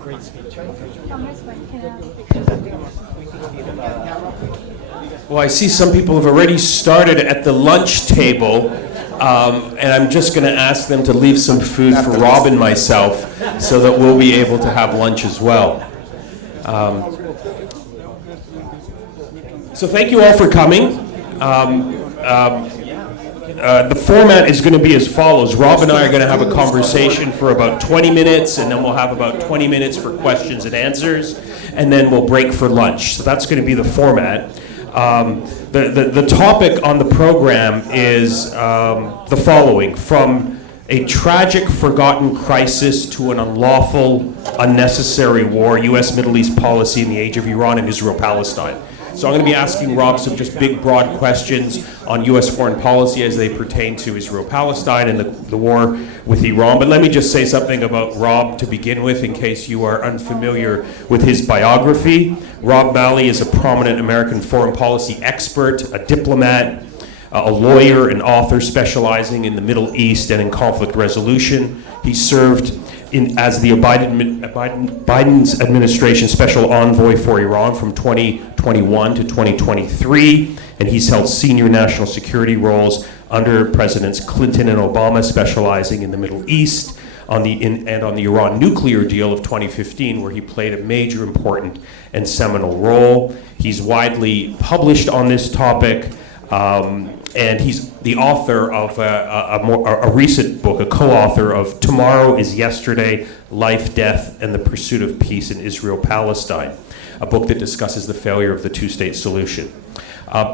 Great speech. Well, I see some people have already started at the lunch table, and I'm just going to ask them to leave some food for Rob and myself so that we'll be able to have lunch as well. So thank you all for coming. The format is going to be as follows. Rob and I are going to have a conversation for about 20 minutes, and then we'll have about 20 minutes for questions and answers, and then we'll break for lunch. So that's going to be the format. The topic on the program is the following: from a tragic, forgotten crisis to an unlawful, unnecessary war, U.S. Middle East policy in the age of Iran and Israel-Palestine. So I'm going to be asking Rob some just big, broad questions on U.S. foreign policy as they pertain to Israel-Palestine and the war with Iran. But let me just say something about Rob to begin with, in case you are unfamiliar with his biography. Rob Malley is a prominent American foreign policy expert, a diplomat, a lawyer, and author specializing in the Middle East and in conflict resolution. He served as the Biden's administration special envoy for Iran from 2021 to 2023, and he's held senior national security roles under Presidents Clinton and Obama, specializing in the Middle East and on the Iran nuclear deal of 2015, where he played a major, important, and seminal role. He's widely published on this topic. And he's the author of a recent book, a co-author of Tomorrow is Yesterday, Life, Death, and the Pursuit of Peace in Israel-Palestine, a book that discusses the failure of the two-state solution.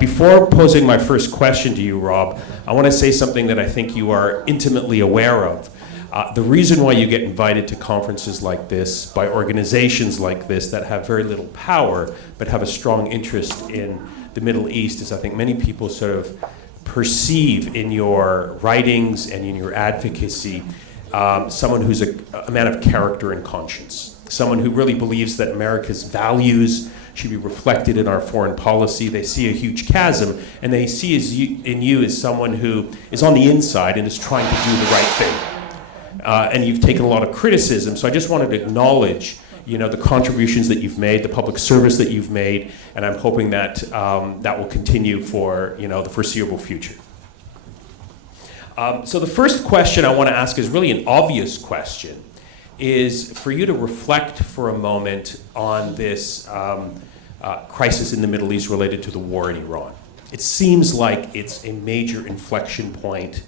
Before posing my first question to you, Rob, I want to say something that I think you are intimately aware of. The reason why you get invited to conferences like this by organizations like this that have very little power but have a strong interest in the Middle East is, I think many people sort of perceive in your writings and in your advocacy someone who's a man of character and conscience, someone who really believes that America's values should be reflected in our foreign policy. They see a huge chasm, and they see in you as someone who is on the inside and is trying to do the right thing. And you've taken a lot of criticism, so I just wanted to acknowledge the contributions that you've made, the public service that you've made, and I'm hoping that that will continue for the foreseeable future. So the first question I want to ask is really an obvious question, is for you to reflect for a moment on this crisis in the Middle East related to the war in Iran. It seems like it's a major inflection point.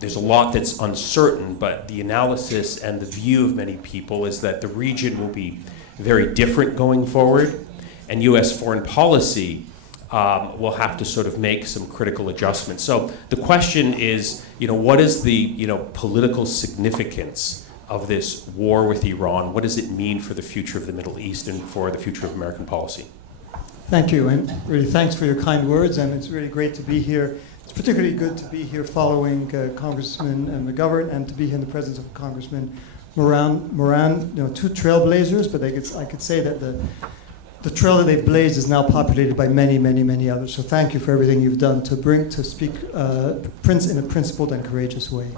There's a lot that's uncertain, but the analysis and the view of many people is that the region will be very different going forward, and U.S. foreign policy will have to sort of make some critical adjustments. So the question is, what is the political significance of this war with Iran? What does it mean for the future of the Middle East and for the future of American policy? Thank you, and really thanks for your kind words, and it's really great to be here. It's particularly good to be here following Congressman McGovern and to be here in the presence of Congressman Moran, two trailblazers, but I could say that the trail that they've blazed is now populated by many, many, many others. So thank you for everything you've done to speak Prince in a principled and courageous way.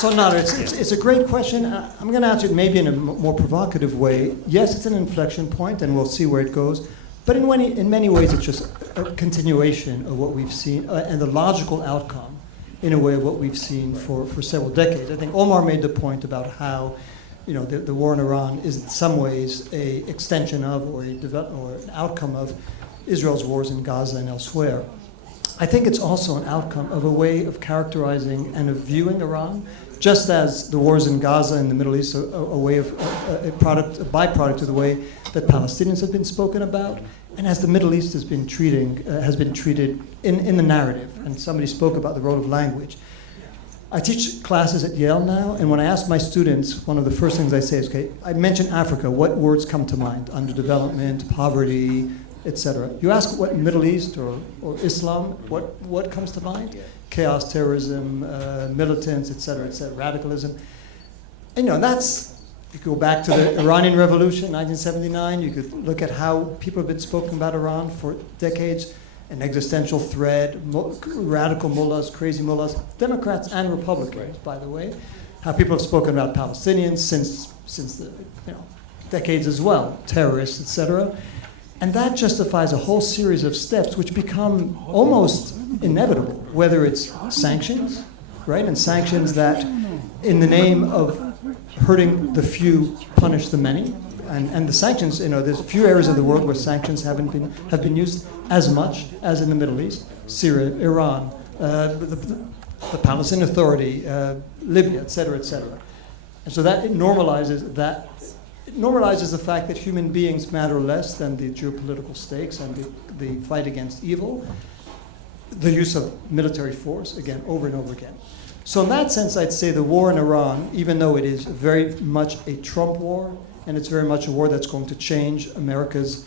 So Nader, it's a great question. I'm going to answer it maybe in a more provocative way. Yes, it's an inflection point, and we'll see where it goes. But in many ways, it's just a continuation of what we've seen and the logical outcome, in a way, of what we've seen for several decades. I think Omar made the point about how the war in Iran is in some ways a extension of or an outcome of Israel's wars in Gaza and elsewhere. I think it's also an outcome of a way of characterizing and of viewing Iran, just as the wars in Gaza and the Middle East are a way of a byproduct of the way that Palestinians have been spoken about, and as the Middle East has been treated in the narrative. And somebody spoke about the role of language. I teach classes at Yale now, and when I ask my students, one of the first things I say is, okay, I mention Africa, what words come to mind? Underdevelopment, poverty, etc. You ask what Middle East or Islam, what comes to mind? Chaos, terrorism, militants, etc., radicalism. And you could go back to the Iranian Revolution, 1979. You could look at how people have been spoken about Iran for decades. an existential threat, radical mullahs, crazy mullahs, Democrats and Republicans, by the way. How people have spoken about Palestinians since the decades as well, terrorists, etc. And that justifies a whole series of steps which become almost inevitable, whether it's sanctions, right? And sanctions that, in the name of hurting the few, punish the many. And the sanctions, there's few areas of the world where sanctions have been used as much as in the Middle East, Syria, Iran, the Palestinian Authority, Libya, et cetera, et cetera. And so that it normalizes the fact that human beings matter less than the geopolitical stakes and the fight against evil, the use of military force, again, over and over again. So in that sense, I'd say the war in Iran, even though it is very much a Trump war, and it's very much a war that's going to change America's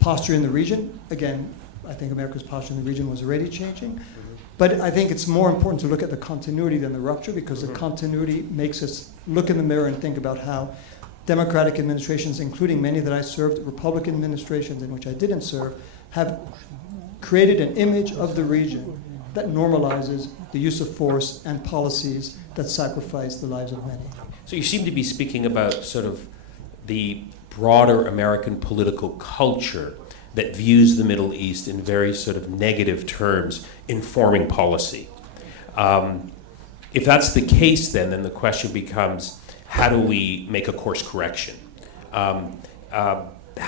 posture in the region. Again, I think America's posture in the region was already changing. But I think it's more important to look at the continuity than the rupture, because the continuity makes us look in the mirror and think about how Democratic administrations, including many that I served, Republican administrations in which I didn't serve, have created an image of the region that normalizes the use of force and policies that sacrifice the lives of many. So you seem to be speaking about sort of the broader American political culture that views the Middle East in very sort of negative terms, informing policy. If that's the case, then the question becomes, how do we make a course correction? How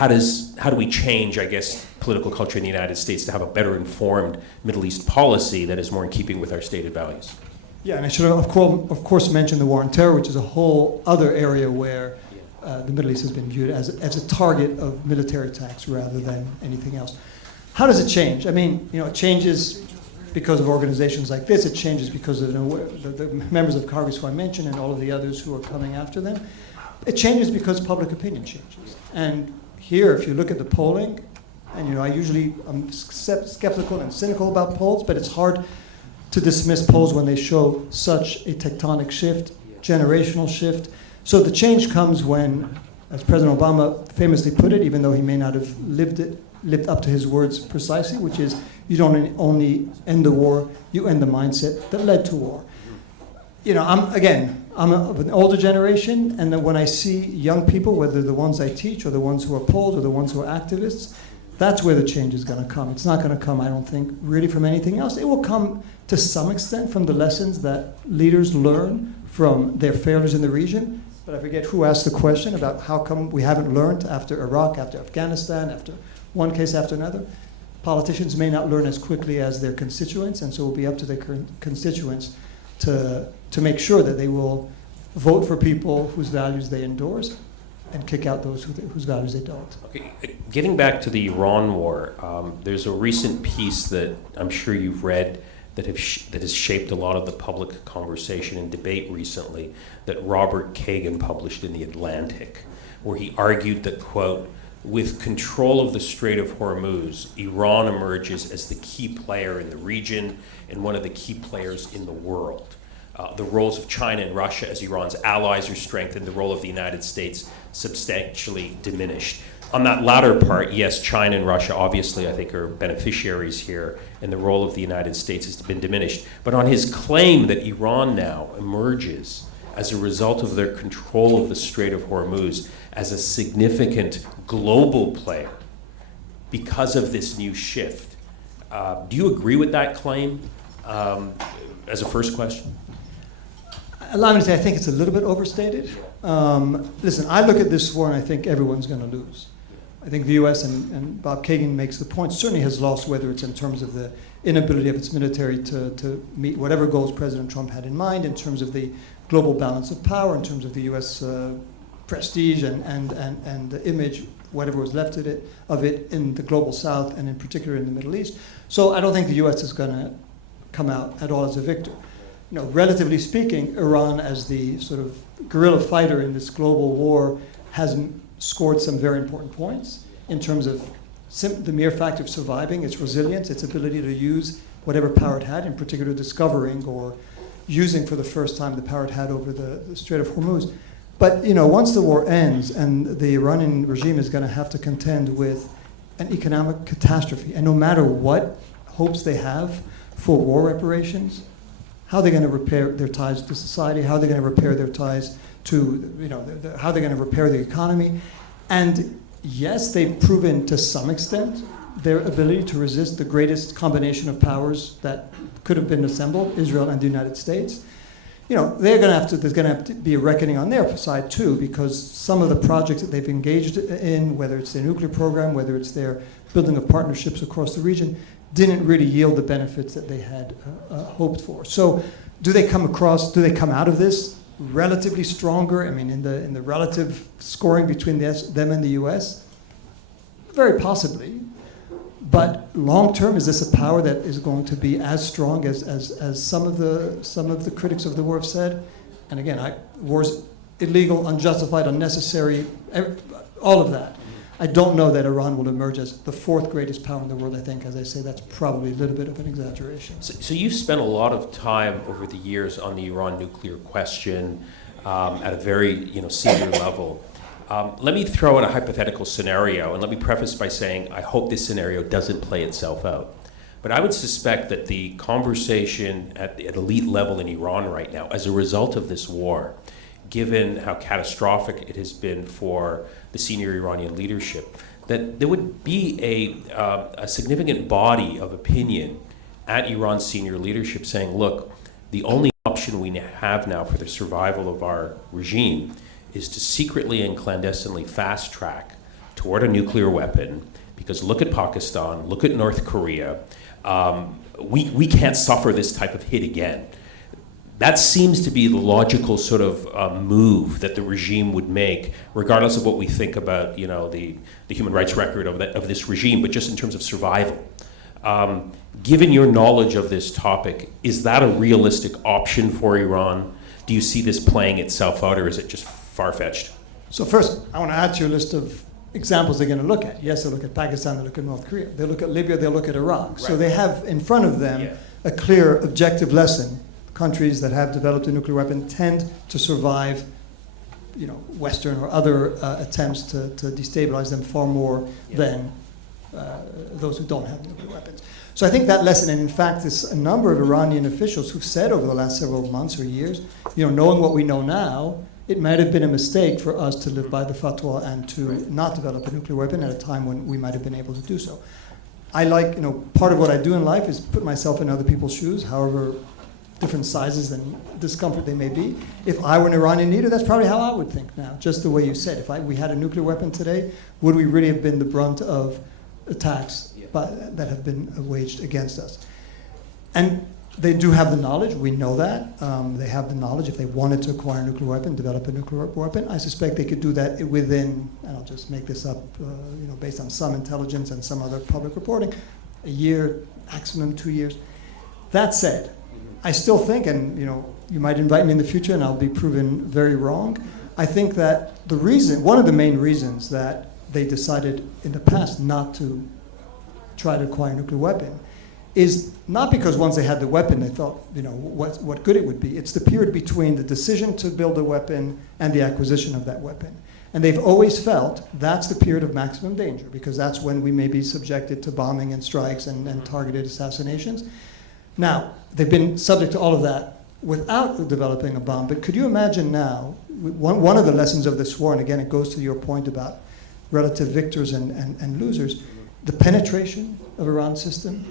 do we change, I guess, political culture in the United States to have a better informed Middle East policy that is more in keeping with our stated values? Yeah, and I should of course mention the war on terror, which is a whole other area where the Middle East has been viewed as a target of military attacks rather than anything else. How does it change? I mean, it changes because of organizations like this. It changes because of the members of Congress who I mentioned and all of the others who are coming after them. It changes because public opinion changes. And here, if you look at the polling, and I'm skeptical and cynical about polls, but it's hard to dismiss polls when they show such a tectonic shift, generational shift. So the change comes when, as President Obama famously put it, even though he may not have lived up to his words precisely, which is, you don't only end the war, you end the mindset that led to war. I'm of an older generation, and then when I see young people, whether the ones I teach or the ones who are polled or the ones who are activists, that's where the change is going to come. It's not going to come, I don't think, really from anything else. It will come to some extent from the lessons that leaders learn from their failures in the region. But I forget who asked the question about how come we haven't learned after Iraq, after Afghanistan, after one case after another. Politicians may not learn as quickly as their constituents, and so it will be up to their constituents to make sure that they will vote for people whose values they endorse and kick out those whose values they don't. Okay, getting back to the Iran war, there's a recent piece that I'm sure you've read that has shaped a lot of the public conversation and debate recently, that Robert Kagan published in The Atlantic, where he argued that, quote, with control of the Strait of Hormuz, Iran emerges as the key player in the region and one of the key players in the world. The roles of China and Russia as Iran's allies are strengthened, the role of the United States substantially diminished. On that latter part, yes, China and Russia obviously, I think, are beneficiaries here, and the role of the United States has been diminished. But on his claim that Iran now emerges as a result of their control of the Strait of Hormuz as a significant global player because of this new shift, do you agree with that claim as a first question? Allow me to say I think it's a little bit overstated. Listen, I look at this war and I think everyone's going to lose. I think the U.S., and Bob Kagan makes the point, certainly has lost, whether it's in terms of the inability of its military to meet whatever goals President Trump had in mind, in terms of the global balance of power, in terms of the U.S. Prestige and the image, whatever was left of it in the global South and in particular in the Middle East. So I don't think the U.S. is going to come out at all as a victor. Relatively speaking, Iran, as the sort of guerrilla fighter in this global war, has scored some very important points in terms of the mere fact of surviving, its resilience, its ability to use whatever power it had, in particular discovering or using for the first time the power it had over the Strait of Hormuz. But once the war ends and the Iranian regime is going to have to contend with an economic catastrophe. And no matter what hopes they have for war reparations, how are they going to repair their ties to society? How are they going to repair their ties to, how are they going to repair the economy? And yes, they've proven to some extent their ability to resist the greatest combination of powers that could have been assembled, Israel and the United States. There's going to have to be a reckoning on their side too, because some of the projects that they've engaged in, whether it's their nuclear program, whether it's their building of partnerships across the region, didn't really yield the benefits that they had hoped for. So do they come out of this relatively stronger? I mean, in the relative scoring between them and the US? Very possibly. But long term, is this a power that is going to be as strong as some of the critics of the war have said? And again, war's illegal, unjustified, unnecessary, all of that. I don't know that Iran will emerge as the fourth greatest power in the world. I think, as I say, that's probably a little bit of an exaggeration. So you've spent a lot of time over the years on the Iran nuclear question at a very senior level. Let me throw out a hypothetical scenario, and let me preface by saying I hope this scenario doesn't play itself out. But I would suspect that the conversation at elite level in Iran right now, as a result of this war, given how catastrophic it has been for the senior Iranian leadership, that there would be a significant body of opinion at Iran's senior leadership saying, look, the only option we have now for the survival of our regime is to secretly and clandestinely fast track toward a nuclear weapon, because look at Pakistan, look at North Korea. We can't suffer this type of hit again. That seems to be the logical sort of move that the regime would make, regardless of what we think about the human rights record of this regime, but just in terms of survival. Given your knowledge of this topic, is that a realistic option for Iran? Do you see this playing itself out, or is it just far-fetched? So first, I want to add to your list of examples they're going to look at. Yes, they look at Pakistan, they look at North Korea, they look at Libya, they look at Iraq. Right. So they have in front of them a clear objective lesson. Countries that have developed a nuclear weapon tend to survive, Western or other attempts to destabilize them far more than those who don't have nuclear weapons. So I think that lesson, and in fact, there's a number of Iranian officials who've said over the last several months or years, knowing what we know now, it might have been a mistake for us to live by the fatwa and to not develop a nuclear weapon at a time when we might have been able to do so. I part of what I do in life is put myself in other people's shoes, however different sizes and discomfort they may be. If I were an Iranian leader, that's probably how I would think now, just the way you said. If we had a nuclear weapon today, would we really have been the brunt of attacks that have been waged against us? And they do have the knowledge, we know that. They have the knowledge. If they wanted to acquire a nuclear weapon, develop a nuclear weapon, I suspect they could do that within, and I'll just make this up, based on some intelligence and some other public reporting, a year, maximum 2 years. That said, I still think, and you might invite me in the future and I'll be proven very wrong, I think that one of the main reasons that they decided in the past not to try to acquire a nuclear weapon is not because once they had the weapon they thought, what good it would be. It's the period between the decision to build a weapon and the acquisition of that weapon. And they've always felt that's the period of maximum danger, because that's when we may be subjected to bombing and strikes and targeted assassinations. Now, they've been subject to all of that without developing a bomb, but could you imagine now, one of the lessons of this war, and again it goes to your point about relative victors and losers, the penetration of Iran's system,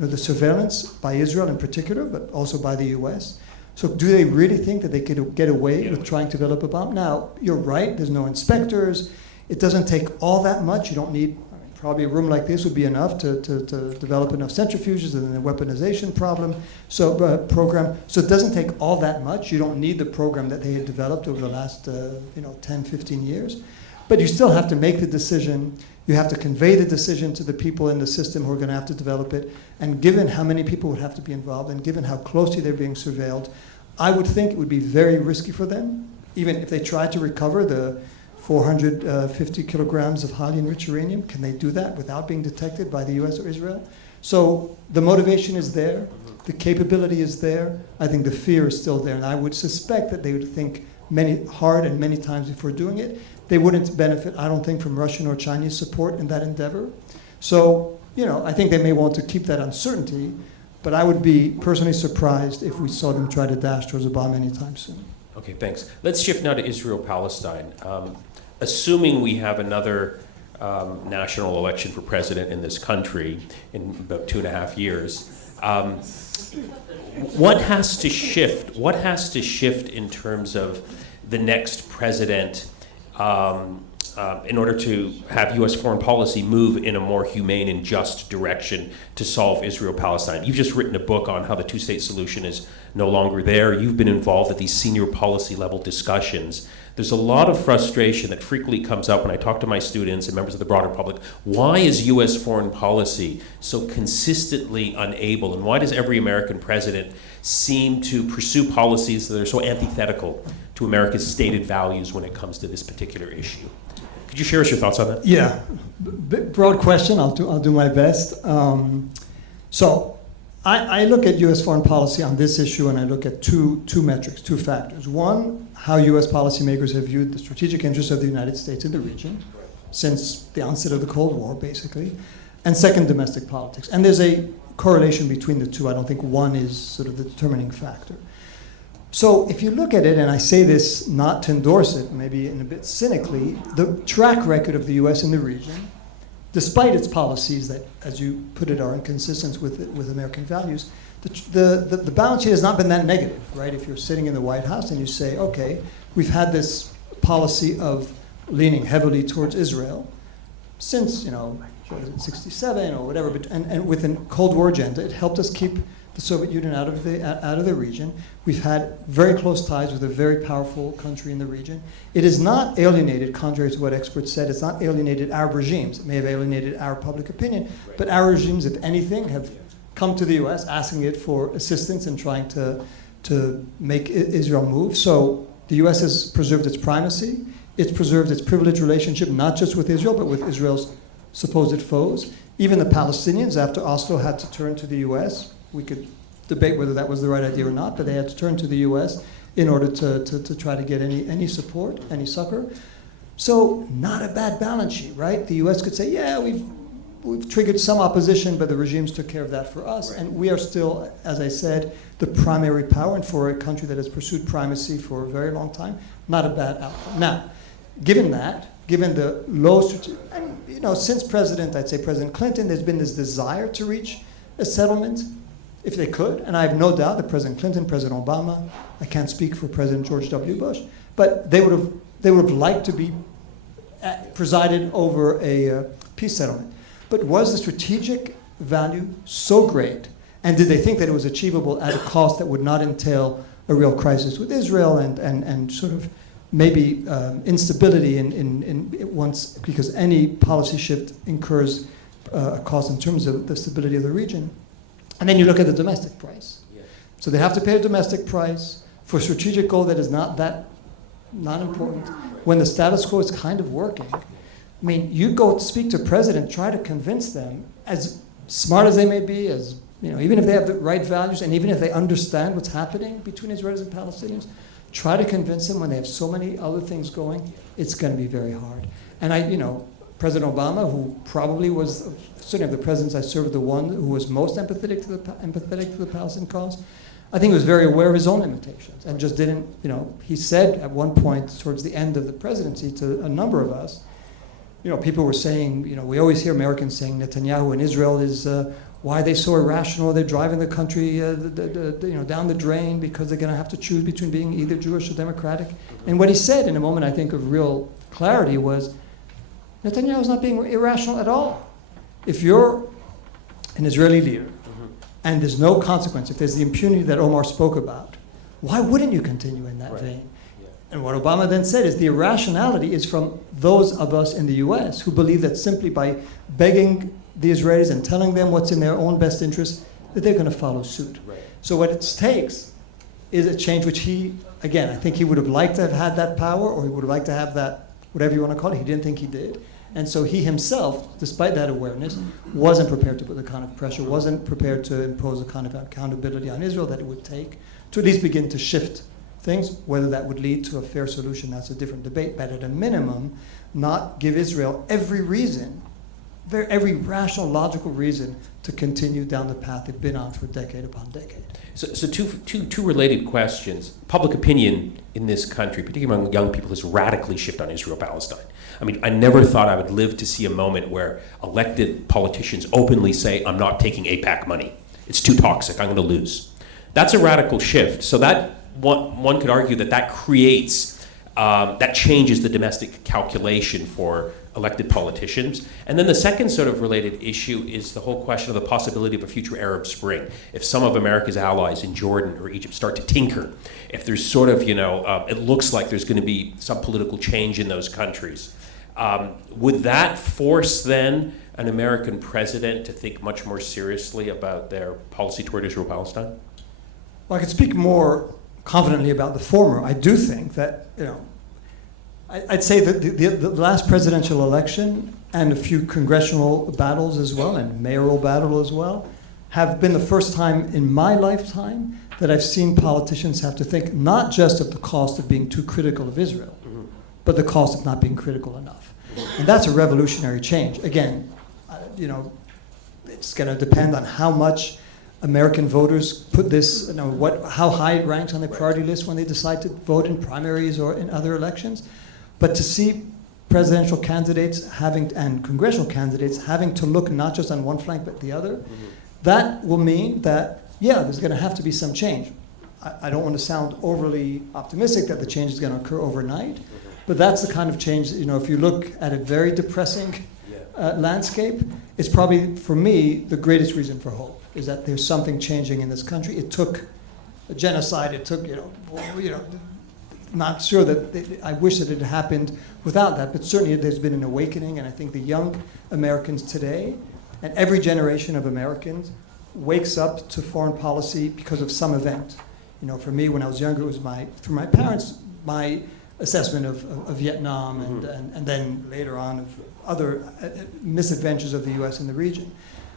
the surveillance by Israel in particular, but also by the US. So do they really think that they could get away with trying to develop a bomb? Now, you're right, there's no inspectors. It doesn't take all that much. You don't need, probably a room like this would be enough to develop enough centrifuges and then a weaponization program. So it doesn't take all that much. You don't need the program that they had developed over the last 10, 15 years. But you still have to make the decision. You have to convey the decision to the people in the system who are going to have to develop it. And given how many people would have to be involved and given how closely they're being surveilled, I would think it would be very risky for them, even if they tried to recover the 450 kilograms of highly enriched uranium. Can they do that without being detected by the US or Israel? So the motivation is there. The capability is there. I think the fear is still there. And I would suspect that they would think hard and many times before doing it. They wouldn't benefit, I don't think, from Russian or Chinese support in that endeavor. So, I think they may want to keep that uncertainty, but I would be personally surprised if we saw them try to dash towards a bomb anytime soon. Okay, thanks. Let's shift now to Israel-Palestine. Assuming we have another national election for president in this country in about 2.5 years, what has to shift? What has to shift in terms of the next president in order to have U.S. foreign policy move in a more humane and just direction to solve Israel-Palestine? You've just written a book on how the two-state solution is no longer there. You've been involved at these senior policy level discussions. There's a lot of frustration that frequently comes up when I talk to my students and members of the broader public. Why is U.S. foreign policy so consistently unable, and why does every American president seem to pursue policies that are so antithetical to America's stated values when it comes to this particular issue? Could you share us your thoughts on that? Yeah, broad question. I'll do my best. So I look at U.S. foreign policy on this issue, and I look at two metrics, two factors. One, how U.S. policymakers have viewed the strategic interests of the United States in the region since the onset of the Cold War, basically. And second, domestic politics. And there's a correlation between the two. I don't think one is sort of the determining factor. So if you look at it, and I say this not to endorse it, maybe in a bit cynically, the track record of the U.S. in the region, despite its policies that, as you put it, are inconsistent with American values, the balance sheet has not been that negative, right? If you're sitting in the White House and you say, okay, we've had this policy of leaning heavily towards Israel since, 67 or whatever, but, and with a Cold War agenda, it helped us keep the Soviet Union out of the region. We've had very close ties with a very powerful country in the region. It is not alienated, contrary to what experts said, it's not alienated Arab regimes. It may have alienated Arab public opinion, but Arab regimes, if anything, have come to the U.S. asking it for assistance in trying to make Israel move. So the U.S. has preserved its primacy. It's preserved its privileged relationship, not just with Israel, but with Israel's supposed foes. Even the Palestinians, after Oslo, had to turn to the U.S. We could debate whether that was the right idea or not, but they had to turn to the U.S. in order to try to get any support, any succor. So not a bad balance sheet, right? The U.S. could say, yeah, we've triggered some opposition, but the regimes took care of that for us. Right. And we are still, as I said, the primary power. And for a country that has pursued primacy for a very long time, not a bad outcome. Now, given the low, and since I'd say President Clinton, there's been this desire to reach a settlement, if they could. And I have no doubt that President Clinton, President Obama, I can't speak for President George W. Bush, but they would have liked to be presided over a peace settlement. But was the strategic value so great? And did they think that it was achievable at a cost that would not entail a real crisis with Israel and sort of maybe instability in once, because any policy shift incurs a cost in terms of the stability of the region. And then you look at the domestic price. Yeah. So they have to pay a domestic price for a strategic goal that is not important, when the status quo is kind of working. I mean, you go speak to president, try to convince them, as smart as they may be, as even if they have the right values, and even if they understand what's happening between Israelis and Palestinians, try to convince them when they have so many other things going, it's going to be very hard. And President Obama, who probably was, certainly of the presidents I served, the one who was most empathetic to the Palestinian cause, I think he was very aware of his own limitations and just didn't, he said at one point towards the end of the presidency to a number of us, people were saying, we always hear Americans saying Netanyahu in Israel is, why are they so irrational? They're driving the country down the drain because they're going to have to choose between being either Jewish or democratic. And what he said in a moment, I think, of real clarity was, Netanyahu's not being irrational at all. If you're an Israeli leader and there's no consequence, if there's the impunity that Omar spoke about, why wouldn't you continue in that vein? Yeah. And what Obama then said is the irrationality is from those of us in the US who believe that simply by begging the Israelis and telling them what's in their own best interest, that they're going to follow suit. Right. So what it takes is a change which I think he would have liked to have had that power, or he would have liked to have that, whatever you want to call it. He didn't think he did. And so he himself, despite that awareness, wasn't prepared to put the kind of pressure, wasn't prepared to impose the kind of accountability on Israel that it would take to at least begin to shift things. Whether that would lead to a fair solution, that's a different debate. But at a minimum, not give Israel every reason every rational, logical reason to continue down the path they've been on for decade upon decade. So two related questions. Public opinion in this country, particularly among young people, has radically shifted on Israel-Palestine. I mean, I never thought I would live to see a moment where elected politicians openly say, I'm not taking AIPAC money. It's too toxic, I'm going to lose. That's a radical shift. So that one could argue that creates, that changes the domestic calculation for elected politicians. And then the second sort of related issue is the whole question of the possibility of a future Arab Spring. If some of America's allies in Jordan or Egypt start to tinker, if there's sort of, it looks like there's going to be some political change in those countries, would that force then an American president to think much more seriously about their policy toward Israel-Palestine? Well, I could speak more confidently about the former. I do think that, I'd say that the last presidential election and a few congressional battles as well, and mayoral battle as well, have been the first time in my lifetime that I've seen politicians have to think not just of the cost of being too critical of Israel, but the cost of not being critical enough. And that's a revolutionary change. Again, it's going to depend on how much American voters put this, how high it ranks on the priority list when they decide to vote in primaries or in other elections. But to see presidential candidates and congressional candidates having to look not just on one flank but the other, that will mean that, there's going to have to be some change. I don't want to sound overly optimistic that the change is going to occur overnight, but that's the kind of change, if you look at a very depressing landscape, it's probably, for me, the greatest reason for hope, is that there's something changing in this country. It took a genocide, it took, not sure that I wish that it had happened without that, but certainly there's been an awakening, and I think the young Americans today, and every generation of Americans, wakes up to foreign policy because of some event. For me, when I was younger, it was through my parents, my assessment of Vietnam, and then later on of other misadventures of the U.S. in the region.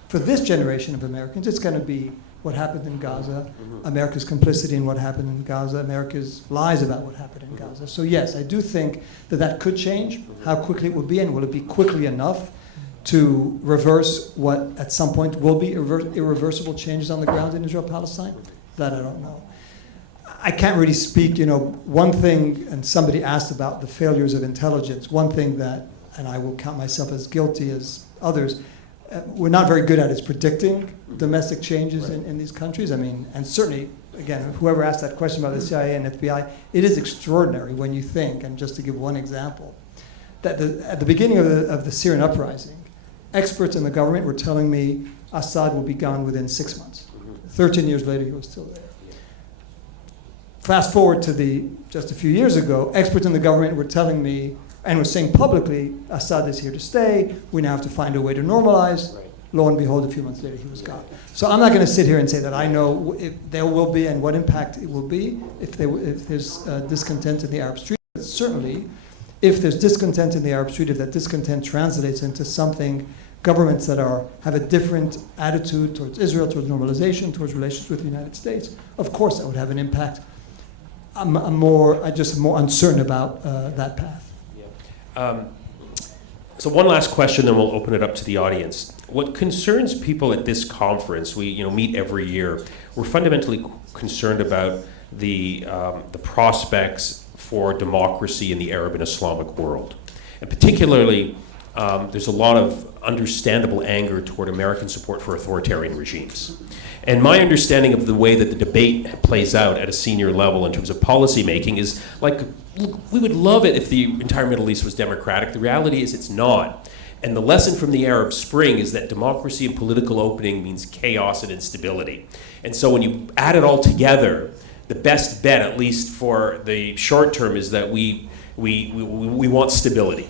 For this generation of Americans, it's going to be what happened in Gaza, America's complicity in what happened in Gaza, America's lies about what happened in Gaza. So yes, I do think that could change. How quickly it will be, and will it be quickly enough to reverse what at some point will be irreversible changes on the ground in Israel-Palestine? That I don't know. I can't really speak, one thing, and somebody asked about the failures of intelligence, one thing that, and I will count myself as guilty as others, we're not very good at is predicting domestic changes in these countries. I mean, and certainly, again, whoever asked that question about the CIA and FBI, it is extraordinary when you think, and just to give one example, that at the beginning of the Syrian uprising, experts in the government were telling me Assad will be gone within 6 months. 13 years later, he was still there. Fast forward to just a few years ago, experts in the government were telling me, and were saying publicly, Assad is here to stay, we now have to find a way to normalize. Right. Lo and behold, a few months later, he was gone. So I'm not going to sit here and say that I know if there will be and what impact it will be if there's discontent in the Arab street. But certainly, if there's discontent in the Arab street, if that discontent translates into something, governments that have a different attitude towards Israel, towards normalization, towards relations with the United States, of course that would have an impact. I'm just more uncertain about that path. So one last question, then we'll open it up to the audience. What concerns people at this conference, we meet every year, we're fundamentally concerned about the prospects for democracy in the Arab and Islamic world. And particularly, there's a lot of understandable anger toward American support for authoritarian regimes. And my understanding of the way that the debate plays out at a senior level in terms of policy making is like, look, we would love it if the entire Middle East was democratic. The reality is it's not. And the lesson from the Arab Spring is that democracy and political opening means chaos and instability. And so when you add it all together, the best bet, at least for the short term, is that we want stability.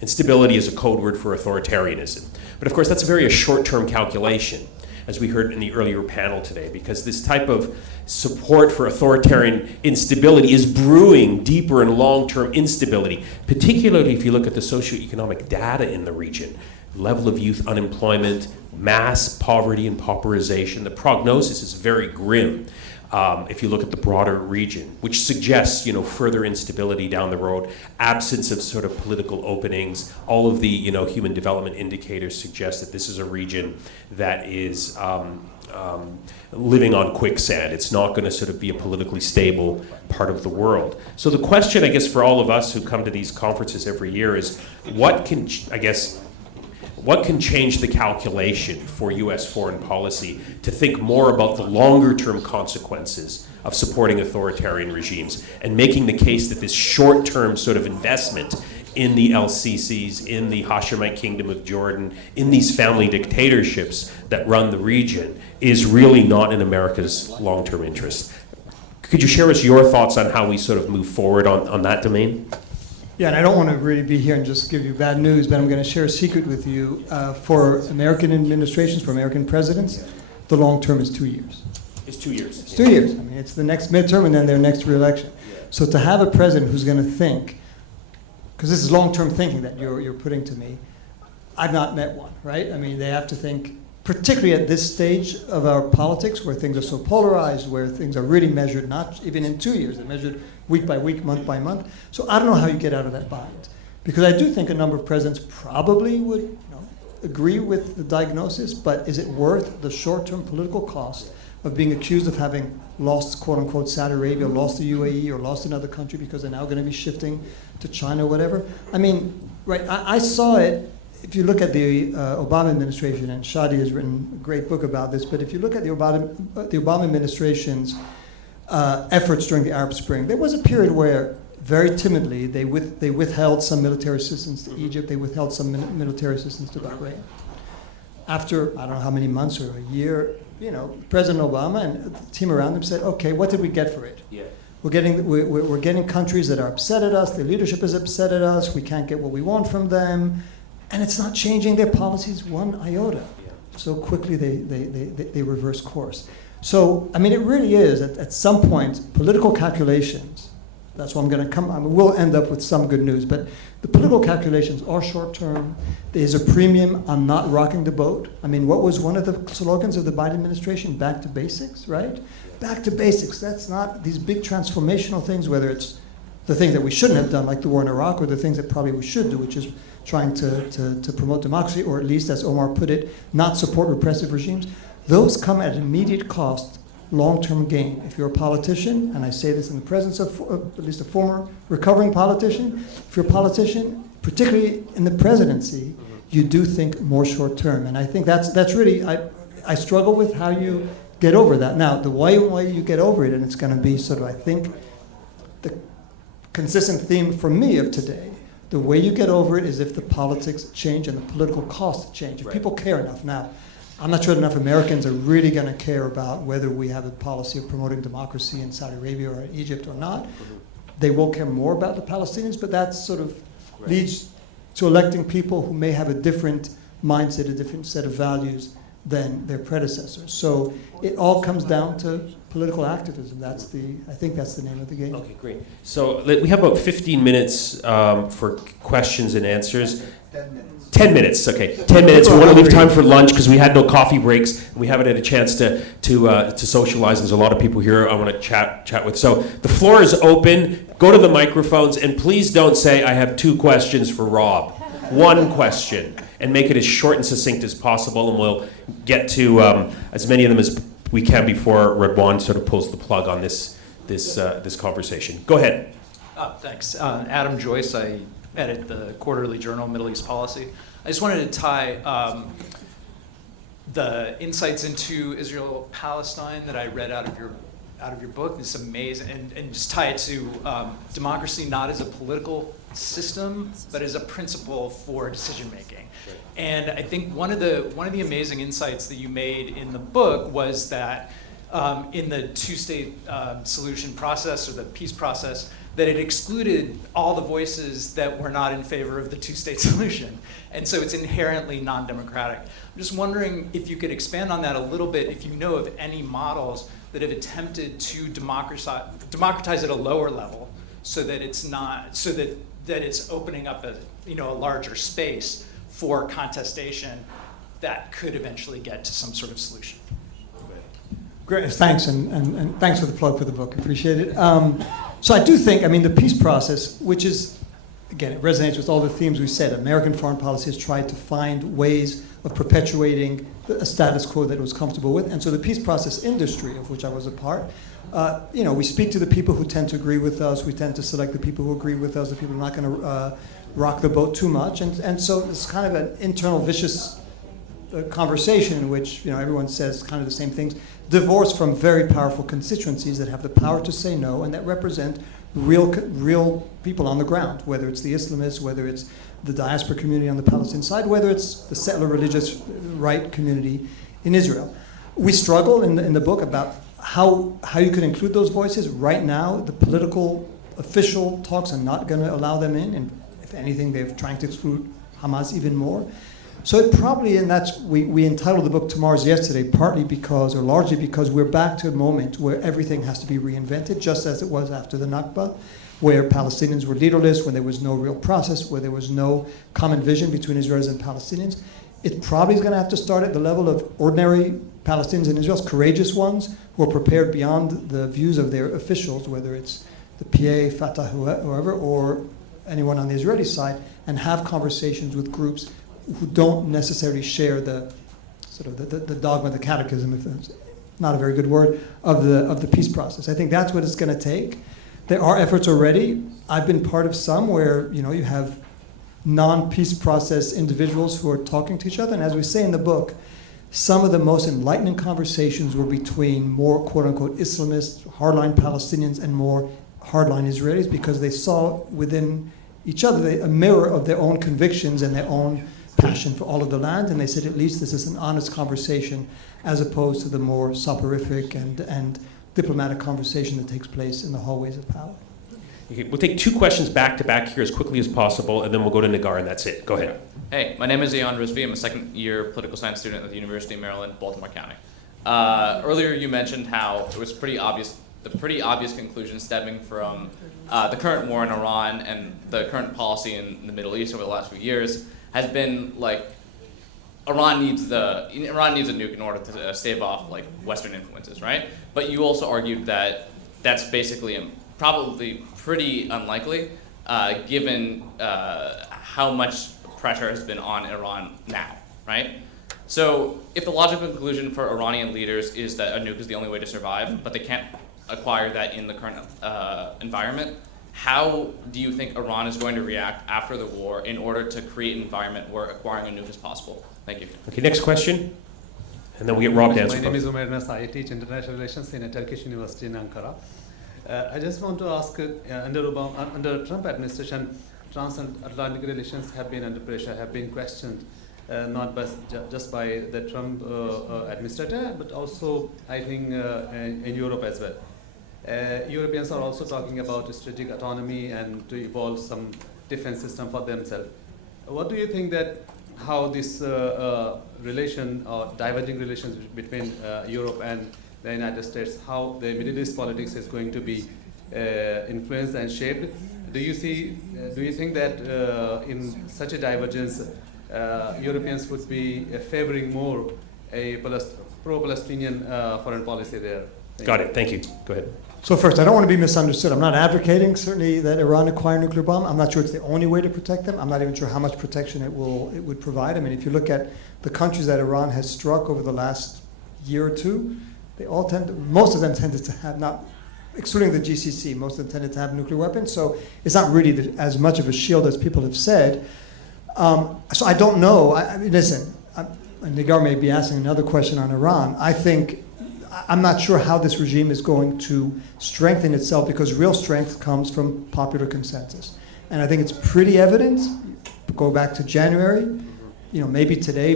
And stability is a code word for authoritarianism. But of course, that's a very short-term calculation, as we heard in the earlier panel today, because this type of support for authoritarian instability is brewing deeper and long-term instability, particularly if you look at the socioeconomic data in the region. Level of youth unemployment, mass poverty and pauperization. The prognosis is very grim. if you look at the broader region, which suggests, further instability down the road, absence of sort of political openings. All of the, human development indicators suggest that this is a region that is living on quicksand. It's not going to sort of be a politically stable part of the world. So the question, I guess, for all of us who come to these conferences every year is, what can change the calculation for U.S. foreign policy to think more about the longer-term consequences of supporting authoritarian regimes and making the case that this short-term sort of investment in the LCCs, in the Hashemite Kingdom of Jordan, in these family dictatorships that run the region is really not in America's long-term interest. Could you share with us your thoughts on how we sort of move forward on that domain? Yeah, and I don't want to really be here and just give you bad news, but I'm going to share a secret with you. For American administrations, for American presidents, the long term is 2 years. It's 2 years. It's 2 years. I mean, it's the next midterm and then their next re-election. So to have a president who's going to think, because this is long-term thinking that you're putting to me, I've not met one, right? I mean, they have to think, particularly at this stage of our politics, where things are so polarized, where things are really measured, not even in 2 years, they're measured week by week, month by month. So I don't know how you get out of that bind. Because I do think a number of presidents probably would agree with the diagnosis, but is it worth the short-term political cost of being accused of having lost, quote-unquote, Saudi Arabia, lost the UAE, or lost another country because they're now going to be shifting to China or whatever? I mean, right, I saw it. If you look at the Obama administration, and Shadi has written a great book about this, but if you look at the Obama administration's efforts during the Arab Spring, there was a period where, very timidly, they withheld some military assistance to Egypt, they withheld some military assistance to Bahrain. After, I don't know how many months or a year, President Obama and the team around him said, okay, what did we get for it? Yeah. We're getting countries that are upset at us, their leadership is upset at us, we can't get what we want from them, and it's not changing their policies one iota. Yeah. So quickly they reverse course. So, I mean, it really is, at some point, political calculations, that's what I'm going to come, we'll end up with some good news, but the political calculations are short-term. There's a premium on not rocking the boat. I mean, what was one of the slogans of the Biden administration? Back to basics, right? Back to basics. That's not these big transformational things, whether it's the things that we shouldn't have done, like the war in Iraq, or the things that probably we should do, which is trying to promote democracy, or at least, as Omar put it, not support repressive regimes. Those come at an immediate cost, long-term gain. If you're a politician, and I say this in the presence of at least a former recovering politician, if you're a politician, particularly in the presidency, you do think more short-term. And I think that's really, I struggle with how you get over that. Now, the way you get over it, and it's going to be sort of, I think, the consistent theme for me of today, the way you get over it is if the politics change and the political costs change. If people care enough now. I'm not sure enough Americans are really going to care about whether we have a policy of promoting democracy in Saudi Arabia or Egypt or not. They will care more about the Palestinians, but that sort of leads to electing people who may have a different mindset, a different set of values than their predecessors. So it all comes down to political activism. I think that's the name of the game. Okay, great. So we have about 15 minutes for questions and answers. 10 minutes. 10 minutes, okay. 10 minutes. We want to leave time for lunch because we had no coffee breaks. We haven't had a chance to socialize. There's a lot of people here I want to chat with. So the floor is open. Go to the microphones, and please don't say, I have 2 questions for Rob. 1 question, and make it as short and succinct as possible, and we'll get to as many of them as we can before Redwan sort of pulls the plug on this conversation. Go ahead. Thanks. Adam Joyce. I edit the quarterly journal Middle East Policy. I just wanted to tie the insights into Israel-Palestine that I read out of your book. It's amazing, and just tie it to democracy not as a political system, but as a principle for decision making. And I think one of the amazing insights that you made in the book was that in the two-state solution process, or the peace process, that it excluded all the voices that were not in favor of the two-state solution. And so it's inherently non-democratic. I'm just wondering if you could expand on that a little bit, if you know of any models that have attempted to democratize at a lower level, so that it's not, so that it's opening up a larger space for contestation that could eventually get to some sort of solution. Great, thanks, and thanks for the plug for the book. Appreciate it. So I do think, I mean, the peace process, which is, again, it resonates with all the themes we said. American foreign policy has tried to find ways of perpetuating a status quo that it was comfortable with. And so the peace process industry, of which I was a part, we speak to the people who tend to agree with us. We tend to select the people who agree with us, the people who are not going to rock the boat too much. And so it's kind of an internal vicious conversation in which everyone says kind of the same things, divorced from very powerful constituencies that have the power to say no and that represent real people on the ground, whether it's the Islamists, whether it's the diaspora community on the Palestinian side, whether it's the settler religious right community in Israel. We struggle in the book about how you could include those voices. Right now, the political official talks are not going to allow them in, and if anything, they're trying to exclude Hamas even more. So it probably, and we entitled the book Tomorrow's Yesterday, partly because, or largely because, we're back to a moment where everything has to be reinvented, just as it was after the Nakba, where Palestinians were leaderless, when there was no real process, where there was no common vision between Israelis and Palestinians. It probably is going to have to start at the level of ordinary Palestinians in Israel, courageous ones who are prepared beyond the views of their officials, whether it's the PA, Fatah, whoever, or anyone on the Israeli side, and have conversations with groups who don't necessarily share the sort of the dogma, the catechism, if it's not a very good word, of the peace process. I think that's what it's going to take. There are efforts already. I've been part of some where you have non-peace process individuals who are talking to each other, and as we say in the book, some of the most enlightening conversations were between more quote-unquote Islamists, hardline Palestinians, and more hardline Israelis, because they saw within each other a mirror of their own convictions and their own passion for all of the land, and they said at least this is an honest conversation as opposed to the more soporific and diplomatic conversation that takes place in the hallways of power. Okay, we'll take two questions back to back here as quickly as possible, and then we'll go to Nagar, and that's it. Go ahead. Hey, my name is Ian Rizvi. I'm a second-year political science student at the University of Maryland, Baltimore County. Earlier you mentioned how it was the pretty obvious conclusion stemming from the current war in Iran and the current policy in the Middle East over the last few years has been like Iran needs a nuke in order to stave off like Western influences, right? But you also argued that that's basically probably pretty unlikely, given how much pressure has been on Iran now, right? So if the logical conclusion for Iranian leaders is that a nuke is the only way to survive, but they can't acquire that in the current environment, how do you think Iran is going to react after the war in order to create an environment where acquiring a nuke is possible? Thank you. Okay, next question, and then we get Rob to answer. My name is Umair Nas. I teach international relations in a Turkish university in Ankara. I just want to ask, under Trump administration, transatlantic relations have been under pressure, have been questioned, not just by the Trump administrator, but also, I think, in Europe as well. Europeans are also talking about strategic autonomy and to evolve some defense system for themselves. What do you think that how this relation or diverging relations between Europe and the United States, how the Middle East politics is going to be influenced and shaped? Do you think that in such a divergence, Europeans would be favoring more a pro-Palestinian foreign policy there? Got it. Thank you. Go ahead. So first, I don't want to be misunderstood. I'm not advocating, certainly, that Iran acquire a nuclear bomb. I'm not sure it's the only way to protect them. I'm not even sure how much protection it would provide. I mean, if you look at the countries that Iran has struck over the last year or two, most of them tended to have, not excluding the GCC, most of them tended to have nuclear weapons. So it's not really as much of a shield as people have said. So I don't know. I mean, listen, Nagar may be asking another question on Iran. I'm not sure how this regime is going to strengthen itself, because real strength comes from popular consensus. And I think it's pretty evident, go back to January, maybe today,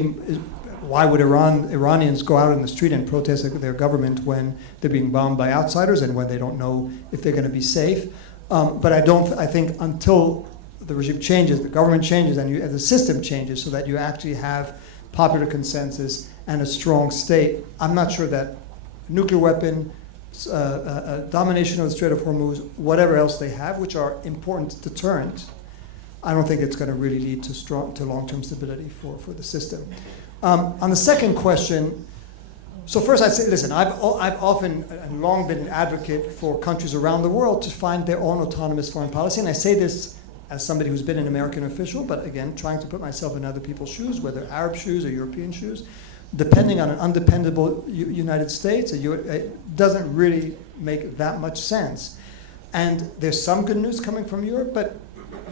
why would Iranians go out in the street and protest their government when they're being bombed by outsiders and when they don't know if they're going to be safe? But I think until the regime changes, the government changes, and the system changes so that you actually have popular consensus and a strong state, I'm not sure that nuclear weapon, domination of the Strait of Hormuz, whatever else they have, which are important deterrents, I don't think it's going to really lead to long-term stability for the system. On the second question, So first I'd say, listen, I've often and long been an advocate for countries around the world to find their own autonomous foreign policy, and I say this as somebody who's been an American official, but again, trying to put myself in other people's shoes, whether Arab shoes or European shoes. Depending on an undependable United States, it doesn't really make that much sense. And there's some good news coming from Europe, but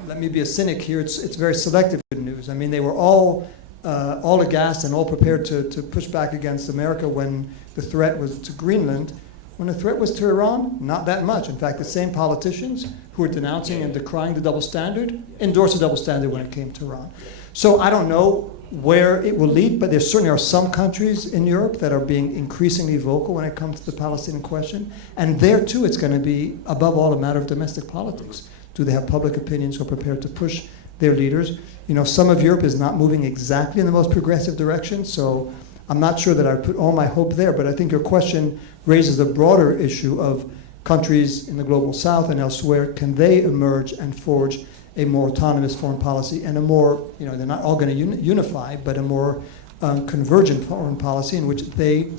let me be a cynic here, it's very selective good news. I mean, they were all aghast and all prepared to push back against America when the threat was to Greenland. When the threat was to Iran, not that much. In fact, the same politicians who were denouncing and decrying the double standard endorsed the double standard when it came to Iran. So I don't know where it will lead, but there certainly are some countries in Europe that are being increasingly vocal when it comes to the Palestinian question. And there, too, it's going to be, above all, a matter of domestic politics. Do they have public opinions who are prepared to push their leaders? You know, some of Europe is not moving exactly in the most progressive direction, so I'm not sure that I put all my hope there, but I think your question raises a broader issue of countries in the global south and elsewhere. Can they emerge and forge a more autonomous foreign policy and a more, you know, they're not all going to unify, but a more convergent foreign policy in which they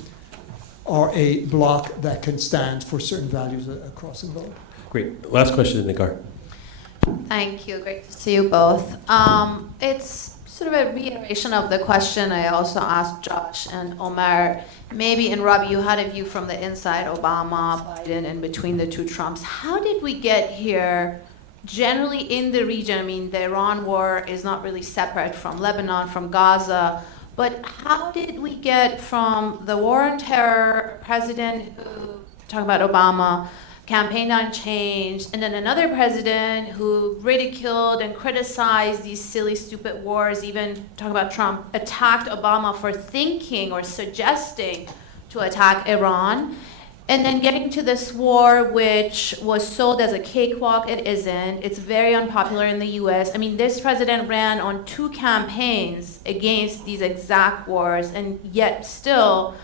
are a bloc that can stand for certain values across the globe. Great. Last question, Nigar. Thank you. Great to see you both. It's sort of a reiteration of the question I also asked Josh and Omar. Maybe, and Robbie, you had a view from the inside, Obama, Biden, and between the two Trumps. How did we get here? Generally in the region, I mean, the Iran war is not really separate from Lebanon, from Gaza, but how did we get from the war on terror, president who, talking about Obama, campaigned on change, and then another president who ridiculed and criticized these silly, stupid wars, even talking about Trump, attacked Obama for thinking or suggesting to attack Iran, and then getting to this war, which was sold as a cakewalk. It isn't. It's very unpopular in the US. I mean, this president ran on 2 campaigns against these exact wars, and yet still,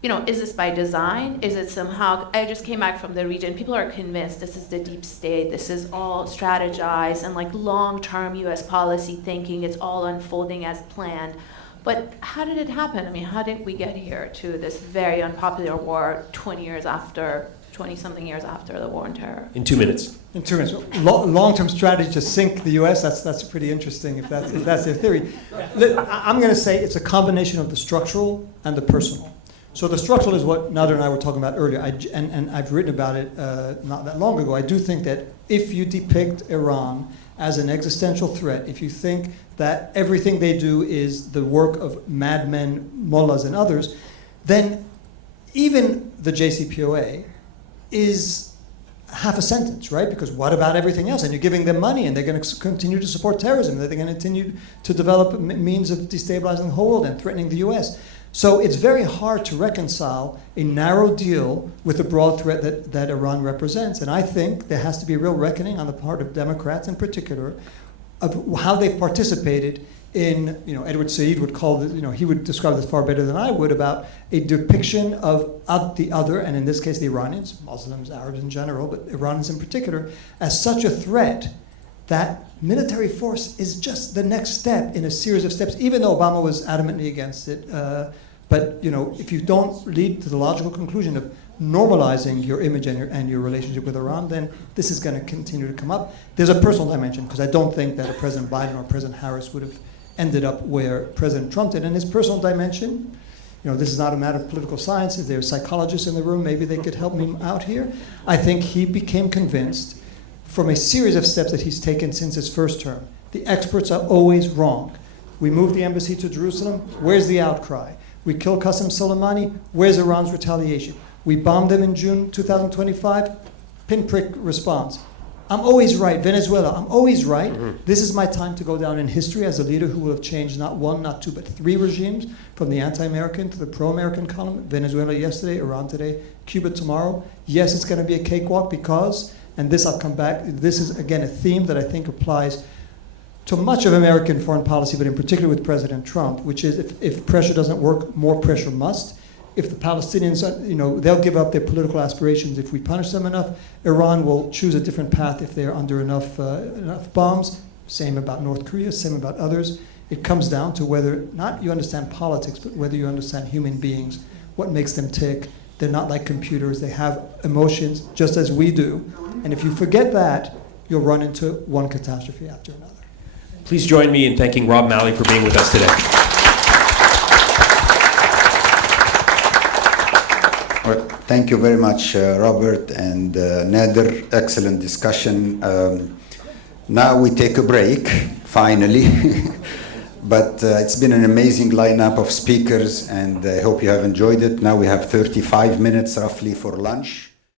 you know, is this by design? Is it somehow, I just came back from the region, people are convinced this is the deep state, this is all strategized and like long-term US policy thinking, it's all unfolding as planned. But how did it happen? I mean, how did we get here to this very unpopular war 20-something years after the war on terror? In 2 minutes. In 2 minutes. Long-term strategy to sink the U.S., that's pretty interesting if that's their theory. I'm going to say it's a combination of the structural and the personal. So the structural is what Nader and I were talking about earlier, and I've written about it not that long ago. I do think that if you depict Iran as an existential threat, if you think that everything they do is the work of madmen, mullahs, and others, then even the JCPOA is half a sentence, right? Because what about everything else? And you're giving them money, and they're going to continue to support terrorism. They're going to continue to develop means of destabilizing the whole world and threatening the U.S. So it's very hard to reconcile a narrow deal with the broad threat that Iran represents. And I think there has to be a real reckoning on the part of Democrats in particular of how they've participated in, you know, Edward Said would call this, you know, he would describe this far better than I would, about a depiction of the other, and in this case the Iranians, Muslims, Arabs in general, but Iranians in particular, as such a threat that military force is just the next step in a series of steps, even though Obama was adamantly against it. But you know, if you don't lead to the logical conclusion of normalizing your image and your relationship with Iran, then this is going to continue to come up. There's a personal dimension, because I don't think that a President Biden or President Harris would have ended up where President Trump did. And his personal dimension, you know, this is not a matter of political science. If there are psychologists in the room, maybe they could help me out here. I think he became convinced from a series of steps that he's taken since his first term. The experts are always wrong. We moved the embassy to Jerusalem. Where's the outcry? We killed Qasem Soleimani. Where's Iran's retaliation? We bombed them in June 2025. Pinprick response. I'm always right. Venezuela, I'm always right. This is my time to go down in history as a leader who will have changed not 1, not 2, but 3 regimes, from the anti-American to the pro-American column. Venezuela yesterday, Iran today, Cuba tomorrow. Yes, it's going to be a cakewalk because, and this I'll come back, this is again a theme that I think applies to much of American foreign policy, but in particular with President Trump, which is if pressure doesn't work, more pressure must. If the Palestinians, you know, they'll give up their political aspirations if we punish them enough. Iran will choose a different path if they're under enough bombs. Same about North Korea, same about others. It comes down to whether, not you understand politics, but whether you understand human beings, what makes them tick. They're not like computers. They have emotions just as we do. And if you forget that, you'll run into one catastrophe after another. Please join me in thanking Rob Malley for being with us today. Well, thank you very much, Robert and Nader. Excellent discussion. Now we take a break, finally. But it's been an amazing lineup of speakers, and I hope you have enjoyed it. Now we have 35 minutes roughly for lunch.